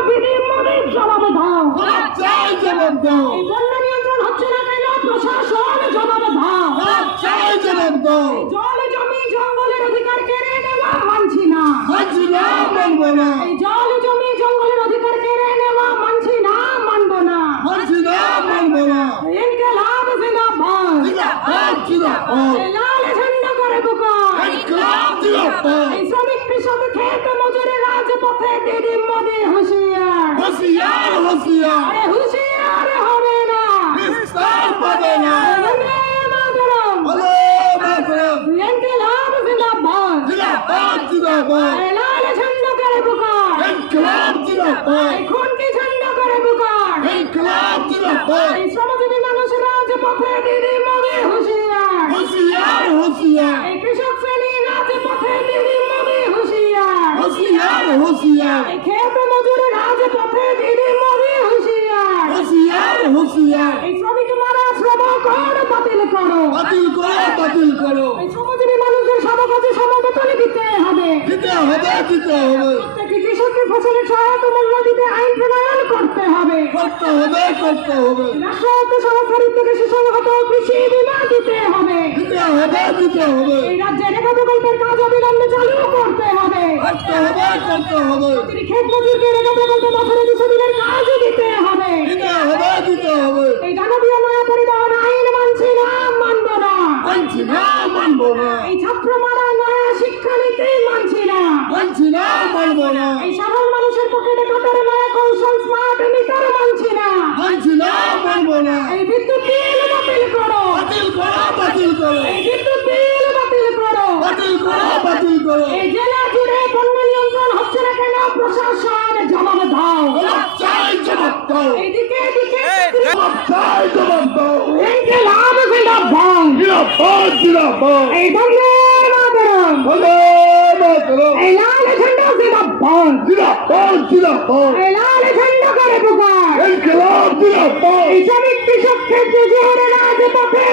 মোদির জবাব দাও। চাই জবাব দাও। এই বন্যা নিয়ন্ত্রণ হচ্ছে না কেন প্রশাসন জবাব দাও। চাই জবাব দাও। জল জমি জঙ্গলের অধিকার কেড়ে নেওয়া মানছি না। মানছি না মানবো না। এই জল জমি জঙ্গলের অধিকার কেড়ে নেওয়া মানছি না মানব না। মানছি না মানবো না। ইনকলাব জিন্দাবাদ। জিন্দাবাদ জিন্দাবাদ এই লাল ঝান্ডা করে পুকার ইনকলাব জিন্দাবাদ এই শ্রমিক কৃষক ক্ষেত মজুরের রাজপথে দিদি মোদি হুঁশিয়ার হুঁশিয়ার হুঁশিয়ার আরে হুঁশিয়ার হবে না বিস্তার পাবে না বন্দে মাতরম হলো মাতরম ইনকলাব জিন্দাবাদ জিন্দাবাদ জিন্দাবাদ এই লাল ঝান্ডা করে পুকার ইনকলাব জিন্দাবাদ এই খুনকি ঝান্ডা করে পুকার ইনকলাব জিন্দাবাদ এই শ্রমজীবী মানুষের রাজপথে দিদি মোদি হুঁশিয়ার। হুঁশিয়ার হুঁশিয়ার। এই কৃষক শ্রেণি রাজপথে দিদি মোদি হুঁশিয়ার। হুঁশিয়ার হুঁশিয়ার। ক্ষেত মজুরের রাজপথে দিদি মোদি হুঁশিয়ার হুঁশিয়ার হুঁশিয়ার এই শ্রমিক মারা শ্রম কর বাতিল করো বাতিল করো বাতিল করো এই শ্রমজীবী মানুষদের সমকাজে সমবেতনে দিতে হবে দিতে কৃষককে ফসলের সহায়তা মূল্য দিতে আইন প্রণয়ন করতে হবে। করতে হবে করতে হবে। রাষ্ট্রায়ত্ত সংস্থার উদ্যোগে সুসংহত কৃষি বীমা দিতে হবে। দিতে হবে দিতে হবে। এই রাজ্যে রেখা প্রকল্পের কাজ অবিলম্বে চালু করতে হবে। করতে হবে করতে হবে। ক্ষেত মজুরকে রেখা প্রকল্পে বছরে দুশো দিনের কাজ দিতে হবে। দিতে হবে দিতে হবে। এই দানবীয় নয়া পরিবহন আইন মানছি না মানব না। মানছি না মানবো না। এই ছাত্র মারা নয়া শিক্ষানীতি মানছি না। মানছি না মানবো না এই সাধারণ মানুষের পকেটে কাটারে নয়া কৌশল স্মার্ট মিটার মানছি না মানছি না মানবো না এই বিদ্যুৎ বিল বাতিল করো বাতিল করো বাতিল করো এই বিদ্যুৎ বিল বাতিল করো বাতিল করো বাতিল করো এই জেলা জুড়ে বন্য নিয়ন্ত্রণ হচ্ছে না কেন প্রশাসন জবাব দাও চাই জবাব দাও এইদিকে এদিকে জবাব চাই জবাব দাও এনকে লাভ জিন্দাবাদ জিরাবাদ জিরাবাদ এই বন্দে মাতরম বলো মাতরম এই লাল ঝান্ডা জিন্দাবাদ জিরাবাদ জিরাবাদ এই লাল ঝান্ডা করে পুকার। ইনকলাব জিরাবাদ এই শ্রমিক কৃষক ক্ষেত্রে পথে রাজপথে